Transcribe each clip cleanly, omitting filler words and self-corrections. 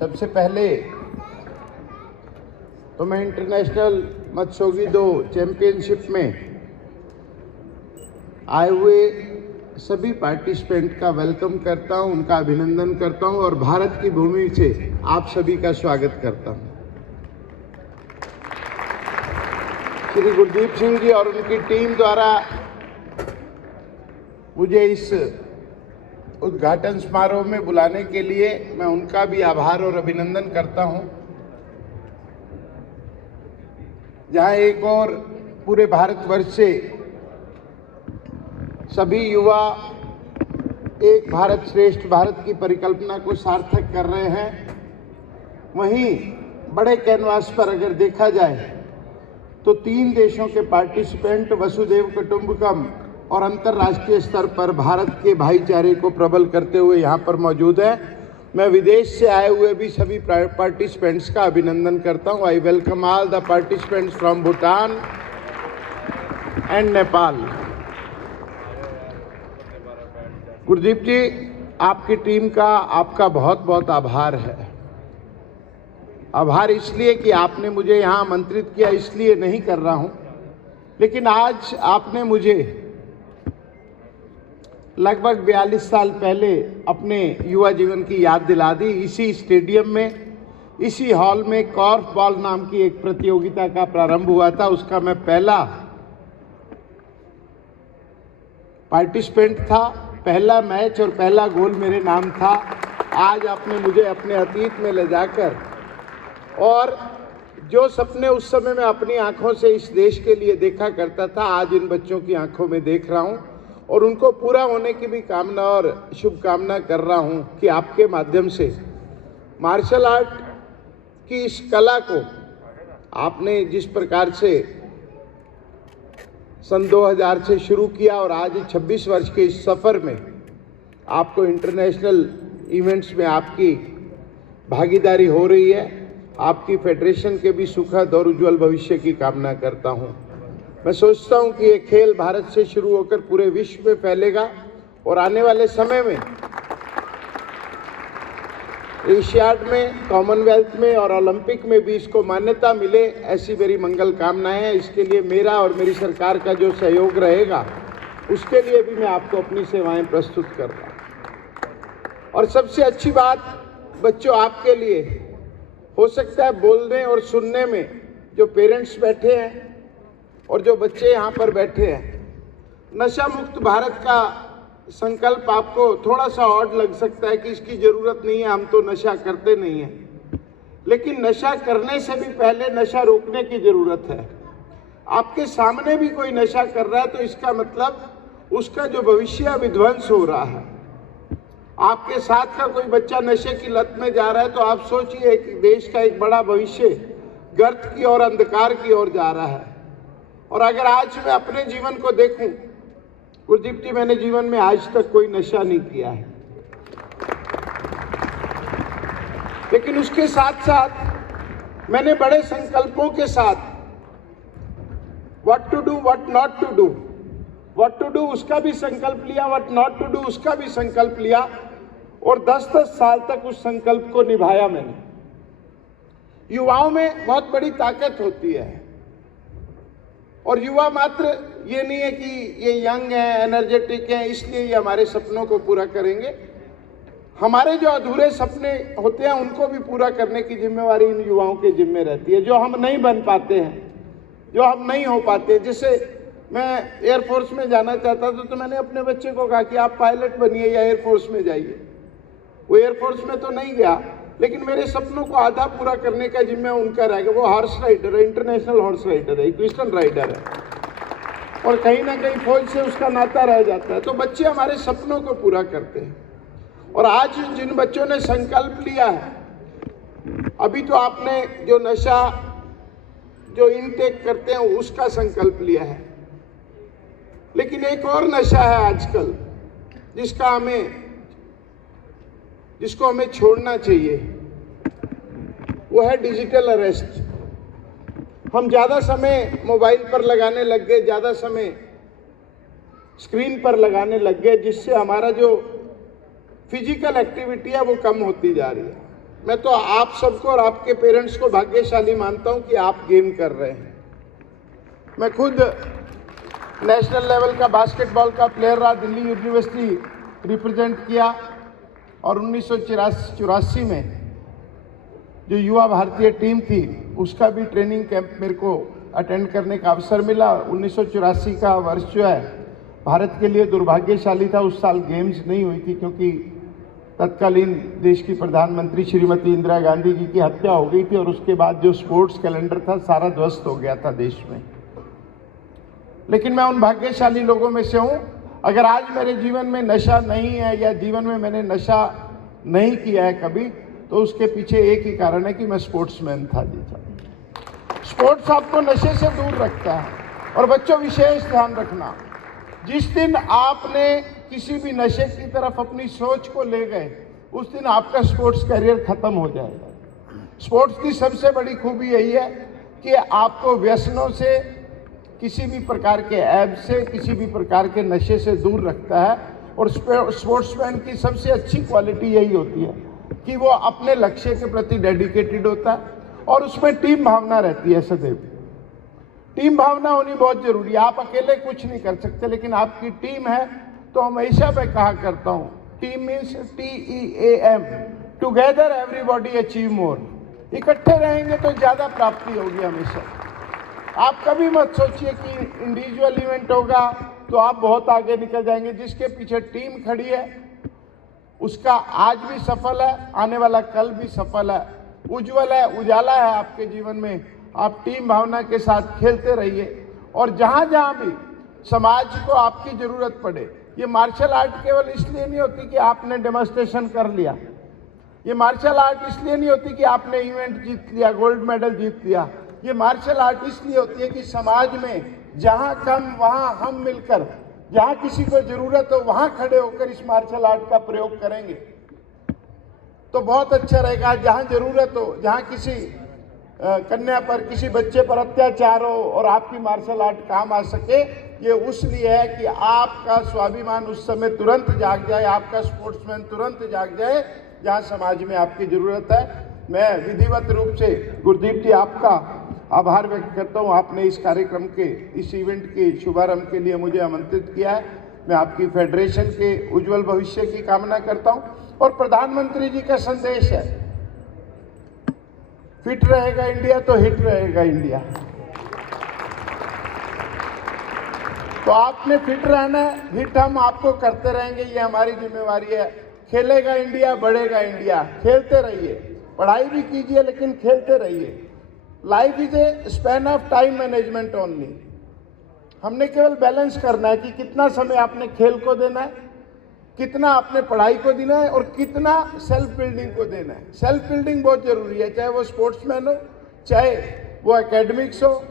सबसे पहले तो मैं इंटरनेशनल मत्स्योगी 2 चैंपियनशिप में आए हुए सभी पार्टिसिपेंट का वेलकम करता हूं, उनका अभिनंदन करता हूं और भारत की भूमि से आप सभी का स्वागत करता हूं। श्री गुरदीप सिंह जी और उनकी टीम द्वारा मुझे इस उद्घाटन समारोह में बुलाने के लिए मैं उनका भी आभार और अभिनंदन करता हूं। जहां एक और पूरे भारतवर्ष से सभी युवा एक भारत श्रेष्ठ भारत की परिकल्पना को सार्थक कर रहे हैं, वहीं बड़े कैनवास पर अगर देखा जाए तो 3 देशों के पार्टिसिपेंट वसुधैव कुटुंबकम और अंतर्राष्ट्रीय स्तर पर भारत के भाईचारे को प्रबल करते हुए यहाँ पर मौजूद है। मैं विदेश से आए हुए भी सभी पार्टिसिपेंट्स का अभिनंदन करता हूँ। I welcome all the participants from Bhutan and Nepal. Gurdeep ji, आपकी टीम का आपका बहुत बहुत आभार है। आभार इसलिए कि आपने मुझे यहाँ आमंत्रित किया, इसलिए नहीं कर रहा हूँ, लेकिन आज आपने मुझे लगभग 42 साल पहले अपने युवा जीवन की याद दिला दी। इसी स्टेडियम में, इसी हॉल में कॉर्फ बॉल नाम की एक प्रतियोगिता का प्रारंभ हुआ था। उसका मैं पहला पार्टिसिपेंट था, पहला मैच और पहला गोल मेरे नाम था। आज आपने मुझे अपने अतीत में ले जाकर और जो सपने उस समय मैं अपनी आंखों से इस देश के लिए देखा करता था, आज इन बच्चों की आंखों में देख रहा हूं और उनको पूरा होने की भी कामना और शुभकामना कर रहा हूं कि आपके माध्यम से मार्शल आर्ट की इस कला को आपने जिस प्रकार से सन 2000 से शुरू किया और आज 26 वर्ष के इस सफ़र में आपको इंटरनेशनल इवेंट्स में आपकी भागीदारी हो रही है, आपकी फेडरेशन के भी सुखद और उज्जवल भविष्य की कामना करता हूं। मैं सोचता हूं कि ये खेल भारत से शुरू होकर पूरे विश्व में फैलेगा और आने वाले समय में एशियाड में, कॉमनवेल्थ में और ओलंपिक में भी इसको मान्यता मिले, ऐसी मेरी मंगल कामनाएं हैं। इसके लिए मेरा और मेरी सरकार का जो सहयोग रहेगा, उसके लिए भी मैं आपको अपनी सेवाएं प्रस्तुत कर रहा हूं। और सबसे अच्छी बात बच्चों आपके लिए हो सकता है, बोलने और सुनने में जो पेरेंट्स बैठे हैं और जो बच्चे यहाँ पर बैठे हैं, नशा मुक्त भारत का संकल्प आपको थोड़ा सा ऑड लग सकता है कि इसकी ज़रूरत नहीं है, हम तो नशा करते नहीं हैं। लेकिन नशा करने से भी पहले नशा रोकने की ज़रूरत है। आपके सामने भी कोई नशा कर रहा है तो इसका मतलब उसका जो भविष्य विध्वंस हो रहा है। आपके साथ का कोई बच्चा नशे की लत में जा रहा है तो आप सोचिए कि देश का एक बड़ा भविष्य गर्त की ओर, अंधकार की ओर जा रहा है। और अगर आज मैं अपने जीवन को देखूं, गुरदीप जी, मैंने जीवन में आज तक कोई नशा नहीं किया है, लेकिन उसके साथ साथ मैंने बड़े संकल्पों के साथ what to do, what not to do, what to do उसका भी संकल्प लिया, व्हाट नॉट टू डू उसका भी संकल्प लिया और 10-10 साल तक उस संकल्प को निभाया मैंने। युवाओं में बहुत बड़ी ताकत होती है और युवा मात्र ये नहीं है कि ये यंग है, एनर्जेटिक है, इसलिए ये हमारे सपनों को पूरा करेंगे। हमारे जो अधूरे सपने होते हैं उनको भी पूरा करने की जिम्मेवारी इन युवाओं के जिम्मे रहती है, जो हम नहीं बन पाते हैं, जो हम नहीं हो पाते। जैसे मैं एयरफोर्स में जाना चाहता था तो मैंने अपने बच्चे को कहा कि आप पायलट बनिए या एयरफोर्स में जाइए। वो एयरफोर्स में तो नहीं गया, लेकिन मेरे सपनों को आधा पूरा करने का जिम्मा उनका रहेगा। वो हॉर्स राइडर है, इंटरनेशनल हॉर्स राइडर है, इक्वेस्टन राइडर है और कहीं ना कहीं फौज से उसका नाता रह जाता है। तो बच्चे हमारे सपनों को पूरा करते हैं। और आज जिन बच्चों ने संकल्प लिया है, अभी तो आपने जो नशा जो इनटेक करते हैं उसका संकल्प लिया है, लेकिन एक और नशा है आजकल जिसको हमें छोड़ना चाहिए, वो है डिजिटल अरेस्ट। हम ज़्यादा समय मोबाइल पर लगाने लग गए, ज़्यादा समय स्क्रीन पर लगाने लग गए, जिससे हमारा जो फिजिकल एक्टिविटी है वो कम होती जा रही है। मैं तो आप सबको और आपके पेरेंट्स को भाग्यशाली मानता हूं कि आप गेम कर रहे हैं। मैं खुद नेशनल लेवल का बास्केटबॉल का प्लेयर रहा, दिल्ली यूनिवर्सिटी रिप्रेजेंट किया और 1984 में जो युवा भारतीय टीम थी उसका भी ट्रेनिंग कैंप मेरे को अटेंड करने का अवसर मिला। 1984 का वर्ष जो है भारत के लिए दुर्भाग्यशाली था। उस साल गेम्स नहीं हुई थी क्योंकि तत्कालीन देश की प्रधानमंत्री श्रीमती इंदिरा गांधी जी की हत्या हो गई थी और उसके बाद जो स्पोर्ट्स कैलेंडर था सारा ध्वस्त हो गया था देश में। लेकिन मैं उन भाग्यशाली लोगों में से हूं, अगर आज मेरे जीवन में नशा नहीं है या जीवन में मैंने नशा नहीं किया है कभी, तो उसके पीछे एक ही कारण है कि मैं स्पोर्ट्समैन था जी साहब। स्पोर्ट्स आपको नशे से दूर रखता है। और बच्चों, विशेष ध्यान रखना, जिस दिन आपने किसी भी नशे की तरफ अपनी सोच को ले गए उस दिन आपका स्पोर्ट्स करियर खत्म हो जाएगा। स्पोर्ट्स की सबसे बड़ी खूबी यही है कि आपको व्यसनों से, किसी भी प्रकार के ऐब से, किसी भी प्रकार के नशे से दूर रखता है। और स्पोर्ट्समैन की सबसे अच्छी क्वालिटी यही होती है कि वो अपने लक्ष्य के प्रति डेडिकेटेड होता है और उसमें टीम भावना रहती है सदैव। टीम भावना होनी बहुत जरूरी है। आप अकेले कुछ नहीं कर सकते, लेकिन आपकी टीम है तो हमेशा मैं कहा करता हूँ, team means TEAM, together everybody achieve more. इकट्ठे रहेंगे तो ज्यादा प्राप्ति होगी हमेशा। आप कभी मत सोचिए कि इंडिविजुअल इवेंट होगा तो आप बहुत आगे निकल जाएंगे। जिसके पीछे टीम खड़ी है उसका आज भी सफल है, आने वाला कल भी सफल है, उज्जवल है, उजाला है आपके जीवन में। आप टीम भावना के साथ खेलते रहिए और जहां जहां भी समाज को आपकी जरूरत पड़े, ये मार्शल आर्ट केवल इसलिए नहीं होती कि आपने डेमोन्स्ट्रेशन कर लिया, ये मार्शल आर्ट इसलिए नहीं होती कि आपने इवेंट जीत लिया, गोल्ड मेडल जीत लिया। ये मार्शल आर्ट इसलिए होती है कि समाज में जहां कम वहां हम मिलकर, जहां किसी को जरूरत हो वहां खड़े होकर इस मार्शल आर्ट का प्रयोग करेंगे तो बहुत अच्छा रहेगा। जहां जरूरत हो, जहां किसी कन्या पर, किसी बच्चे पर अत्याचार हो और आपकी मार्शल आर्ट काम आ सके, ये उसलिए है कि आपका स्वाभिमान उस समय तुरंत जाग जाए, आपका स्पोर्ट्समैन तुरंत जाग जाए जहां समाज में आपकी जरूरत है। मैं विधिवत रूप से गुरदीप जी आपका आभार व्यक्त करता हूं। आपने इस कार्यक्रम के, इस इवेंट के शुभारंभ के लिए मुझे आमंत्रित किया है। मैं आपकी फेडरेशन के उज्जवल भविष्य की कामना करता हूं। और प्रधानमंत्री जी का संदेश है, फिट रहेगा इंडिया तो हिट रहेगा इंडिया। तो आपने फिट रहना है, हिट हम आपको करते रहेंगे, ये हमारी जिम्मेवारी है। खेलेगा इंडिया, बढ़ेगा इंडिया। खेलते रहिए, पढ़ाई भी कीजिए लेकिन खेलते रहिए। Life is a span of time management only. हमने केवल बैलेंस करना है कि कितना समय आपने खेल को देना है, कितना आपने पढ़ाई को देना है और कितना सेल्फ बिल्डिंग को देना है। सेल्फ बिल्डिंग बहुत जरूरी है, चाहे वो स्पोर्ट्समैन हो, चाहे वो एकेडमिक्स हो,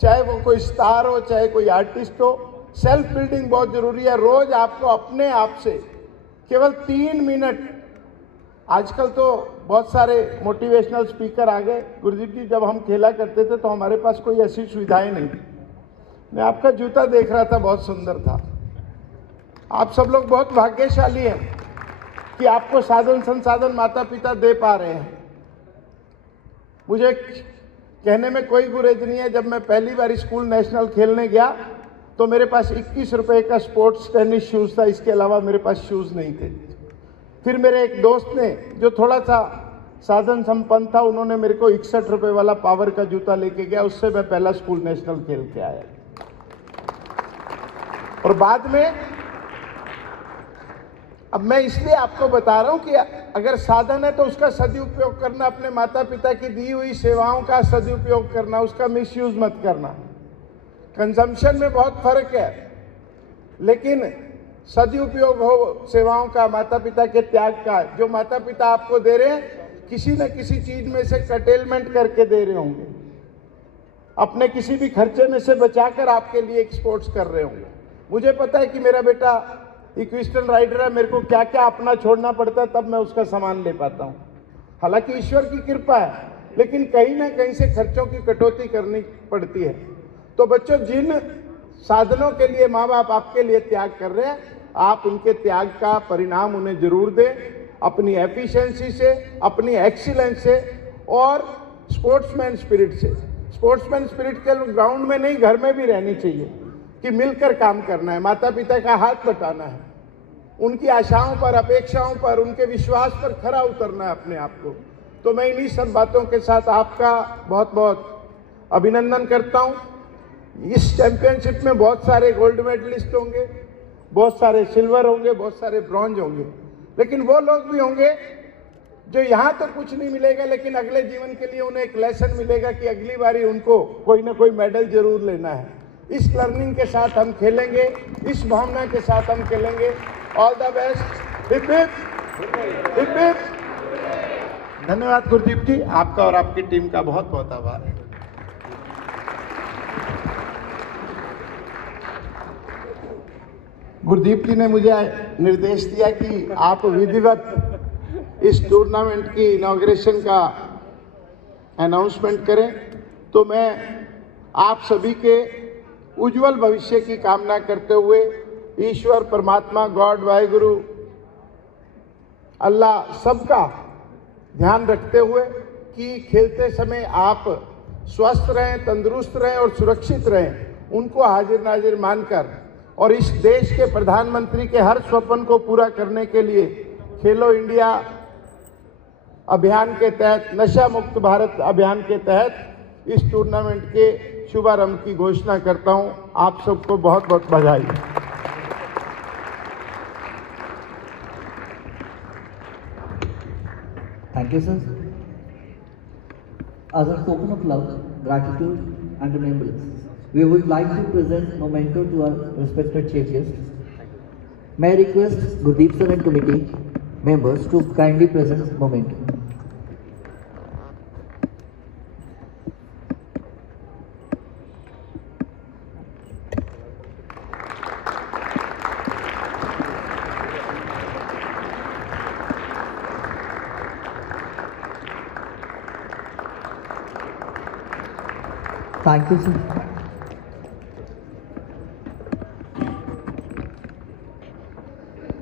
चाहे वो कोई स्टार हो, चाहे कोई आर्टिस्ट हो। सेल्फ बिल्डिंग बहुत जरूरी है। रोज आपको अपने आप से केवल 3 मिनट, आजकल तो बहुत सारे मोटिवेशनल स्पीकर आ गए। गुरदीप जी, जब हम खेला करते थे तो हमारे पास कोई ऐसी सुविधाएं नहीं थी। मैं आपका जूता देख रहा था, बहुत सुंदर था। आप सब लोग बहुत भाग्यशाली हैं कि आपको साधन संसाधन माता पिता दे पा रहे हैं। मुझे कहने में कोई गुरेज नहीं है, जब मैं पहली बार स्कूल नेशनल खेलने गया तो मेरे पास 21 रुपए का स्पोर्ट्स टेनिस शूज था, इसके अलावा मेरे पास शूज नहीं थे। फिर मेरे एक दोस्त ने, जो थोड़ा सा साधन संपन्न था, उन्होंने मेरे को 61 रुपए वाला पावर का जूता लेके गया, उससे मैं पहला स्कूल नेशनल खेल के आया। और बाद में, अब मैं इसलिए आपको बता रहा हूं कि अगर साधन है तो उसका सदुपयोग करना, अपने माता पिता की दी हुई सेवाओं का सदुपयोग करना, उसका मिसयूज मत करना। कंजम्पशन में बहुत फर्क है, लेकिन सदुपयोग हो सेवाओं का, माता पिता के त्याग का। जो माता पिता आपको दे रहे हैं, किसी न किसी चीज में से कटेलमेंट करके दे रहे होंगे, अपने किसी भी खर्चे में से बचाकर आपके लिए एक्सपोर्ट्स कर रहे होंगे। मुझे पता है कि मेरा बेटा इक्विस्टन राइडर है, मेरे को क्या क्या अपना छोड़ना पड़ता है तब मैं उसका सामान ले पाता हूँ। हालांकि ईश्वर की कृपा है, लेकिन कहीं ना कहीं से खर्चों की कटौती करनी पड़ती है। तो बच्चों, जिन साधनों के लिए माँ बाप आपके लिए त्याग कर रहे हैं, आप उनके त्याग का परिणाम उन्हें जरूर दें। अपनी एफिशिएंसी से, अपनी एक्सीलेंस से और स्पोर्ट्समैन स्पिरिट से। स्पोर्ट्समैन स्पिरिट केवल ग्राउंड में नहीं, घर में भी रहनी चाहिए कि मिलकर काम करना है, माता पिता का हाथ बटाना है, उनकी आशाओं पर, अपेक्षाओं पर, उनके विश्वास पर खरा उतरना है अपने आप को। तो मैं इन्हीं सब बातों के साथ आपका बहुत बहुत अभिनंदन करता हूं। इस चैंपियनशिप में बहुत सारे गोल्ड मेडलिस्ट होंगे, बहुत सारे सिल्वर होंगे, बहुत सारे ब्रॉन्ज होंगे, लेकिन वो लोग भी होंगे जो यहाँ तो कुछ नहीं मिलेगा, लेकिन अगले जीवन के लिए उन्हें एक लेसन मिलेगा कि अगली बारी उनको कोई ना कोई मेडल जरूर लेना है। इस लर्निंग के साथ हम खेलेंगे, इस भावना के साथ हम खेलेंगे। All the best. Hip hip hip hip. धन्यवाद गुरदीप जी, आपका और आपकी टीम का बहुत बहुत आभार है। गुरदीप जी ने मुझे निर्देश दिया कि आप विधिवत इस टूर्नामेंट की इनॉग्रेशन का अनाउंसमेंट करें, तो मैं आप सभी के उज्जवल भविष्य की कामना करते हुए ईश्वर परमात्मा, गॉड, वाहिगुरु, अल्लाह सबका ध्यान रखते हुए कि खेलते समय आप स्वस्थ रहें, तंदुरुस्त रहें और सुरक्षित रहें, उनको हाजिर नाजिर मानकर और इस देश के प्रधानमंत्री के हर स्वप्न को पूरा करने के लिए खेलो इंडिया अभियान के तहत, नशा मुक्त भारत अभियान के तहत इस टूर्नामेंट के शुभारंभ की घोषणा करता हूं। आप सबको बहुत बहुत बधाई। Thank you, sir. As a token of love, gratitude, and remembrance, we would like to present memento to our respected chief guest. May I request Gurdeep sir and committee members to kindly present memento. Thank you, sir.